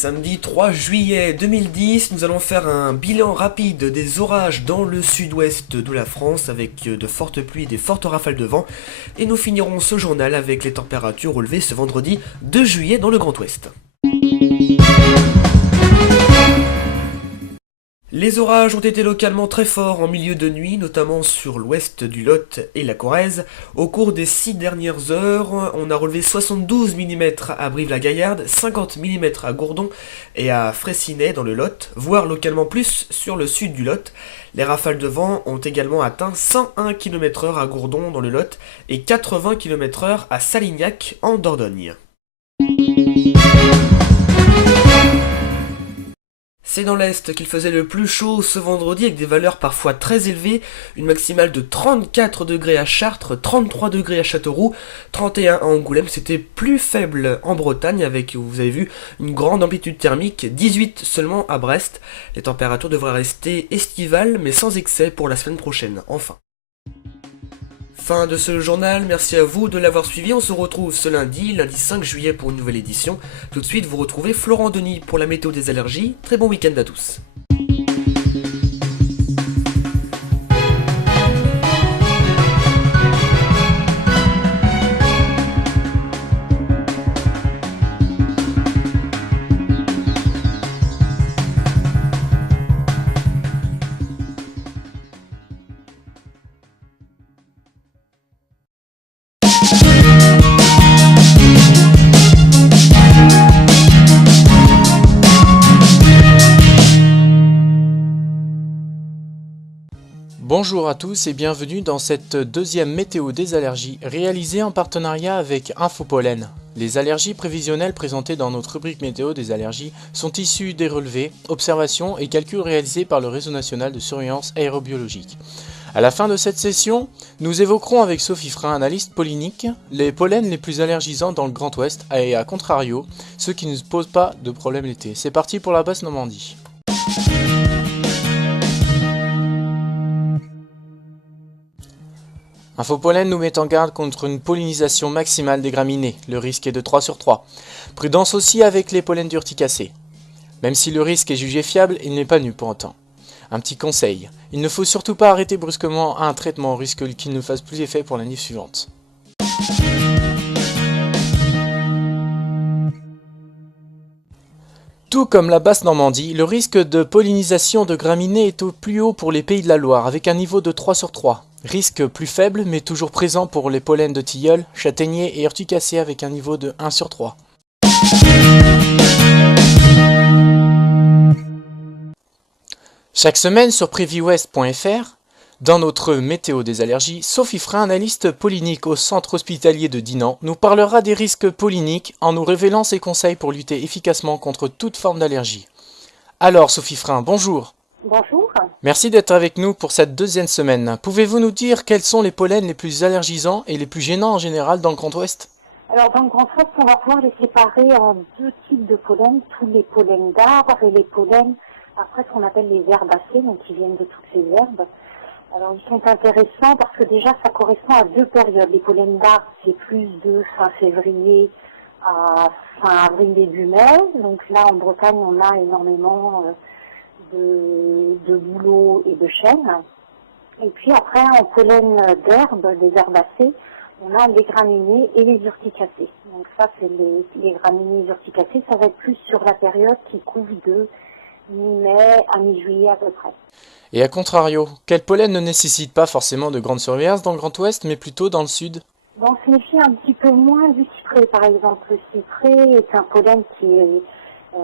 Samedi 3 juillet 2010, nous allons faire un bilan rapide des orages dans le sud-ouest de la France avec de fortes pluies et des fortes rafales de vent. Et nous finirons ce journal avec les températures relevées ce vendredi 2 juillet dans le Grand Ouest. Les orages ont été localement très forts en milieu de nuit, notamment sur l'ouest du Lot et la Corrèze. Au cours des 6 dernières heures, on a relevé 72 mm à Brive-la-Gaillarde, 50 mm à Gourdon et à Fraissinet dans le Lot, voire localement plus sur le sud du Lot. Les rafales de vent ont également atteint 101 km/h à Gourdon dans le Lot et 80 km/h à Salignac en Dordogne. C'est dans l'Est qu'il faisait le plus chaud ce vendredi avec des valeurs parfois très élevées, une maximale de 34 degrés à Chartres, 33 degrés à Châteauroux, 31 à Angoulême. C'était plus faible en Bretagne avec, vous avez vu, une grande amplitude thermique, 18 seulement à Brest. Les températures devraient rester estivales mais sans excès pour la semaine prochaine, enfin. Fin de ce journal, merci à vous de l'avoir suivi, on se retrouve ce lundi 5 juillet pour une nouvelle édition. Tout de suite vous retrouvez Florent Denis pour la météo des allergies, très bon week-end à tous. Bonjour à tous et bienvenue dans cette deuxième météo des allergies réalisée en partenariat avec Infopollen. Les allergies prévisionnelles présentées dans notre rubrique météo des allergies sont issues des relevés, observations et calculs réalisés par le Réseau national de surveillance aérobiologique. À la fin de cette session, nous évoquerons avec Sophie Frein, analyste pollinique, les pollens les plus allergisants dans le Grand Ouest et à contrario, ceux qui ne posent pas de problème l'été. C'est parti pour la basse Normandie. Infopollen nous met en garde contre une pollinisation maximale des graminées, le risque est de 3 sur 3. Prudence aussi avec les pollens d'urticacées. Même si le risque est jugé fiable, il n'est pas nul pour autant. Un petit conseil, il ne faut surtout pas arrêter brusquement un traitement au risque qu'il ne fasse plus effet pour la nif suivante. Tout comme la basse Normandie, le risque de pollinisation de graminées est au plus haut pour les pays de la Loire, avec un niveau de 3 sur 3. Risque plus faible, mais toujours présent pour les pollens de tilleul, châtaignier et urticacées avec un niveau de 1 sur 3. Chaque semaine sur preview-ouest.fr, dans notre météo des allergies, Sophie Frein, analyste pollinique au centre hospitalier de Dinan, nous parlera des risques polliniques en nous révélant ses conseils pour lutter efficacement contre toute forme d'allergie. Alors Sophie Frein, bonjour. Bonjour. Merci d'être avec nous pour cette deuxième semaine. Pouvez-vous nous dire quels sont les pollens les plus allergisants et les plus gênants en général dans le Grand Ouest ? Alors dans le Grand Ouest, on va pouvoir les séparer en deux types de pollens, tous les pollens d'arbres et les pollens, après ce qu'on appelle les herbacées, donc qui viennent de toutes ces herbes. Alors ils sont intéressants parce que déjà ça correspond à deux périodes. Les pollens d'arbres, c'est plus de fin février à fin avril, début mai. Donc là en Bretagne, on a énormément de bouleaux et de chênes. Et puis après, en pollen d'herbe, des herbacées, on a les graminées et les urticacées. Donc ça, c'est les graminées et urticacées, ça va être plus sur la période qui couvre de mi-mai à mi-juillet à peu près. Et à contrario, quel pollen ne nécessite pas forcément de grande surveillance dans le Grand Ouest, mais plutôt dans le Sud ? On se méfie un petit peu moins du cyprès, par exemple. Le cyprès est un pollen qui est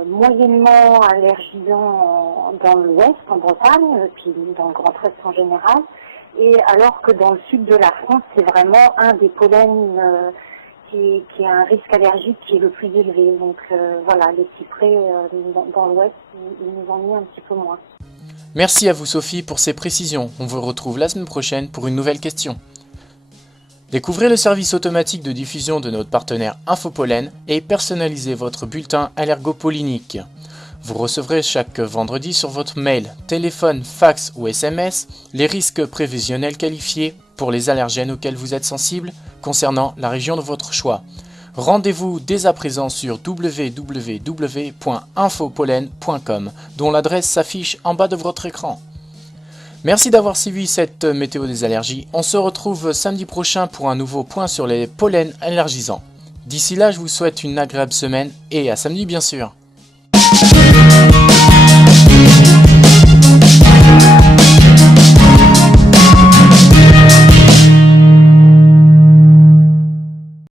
moyennement allergisant dans l'Ouest, en Bretagne, puis dans le Grand Ouest en général. Et alors que dans le sud de la France, c'est vraiment un des pollens qui a un risque allergique qui est le plus élevé. Donc voilà, les cyprès dans l'Ouest, ils nous ennuient un petit peu moins. Merci à vous Sophie pour ces précisions. On vous retrouve la semaine prochaine pour une nouvelle question. Découvrez le service automatique de diffusion de notre partenaire Infopollen et personnalisez votre bulletin allergopollinique. Vous recevrez chaque vendredi sur votre mail, téléphone, fax ou SMS les risques prévisionnels qualifiés pour les allergènes auxquels vous êtes sensible concernant la région de votre choix. Rendez-vous dès à présent sur www.infopollen.com dont l'adresse s'affiche en bas de votre écran. Merci d'avoir suivi cette météo des allergies. On se retrouve samedi prochain pour un nouveau point sur les pollens allergisants. D'ici là, je vous souhaite une agréable semaine et à samedi bien sûr.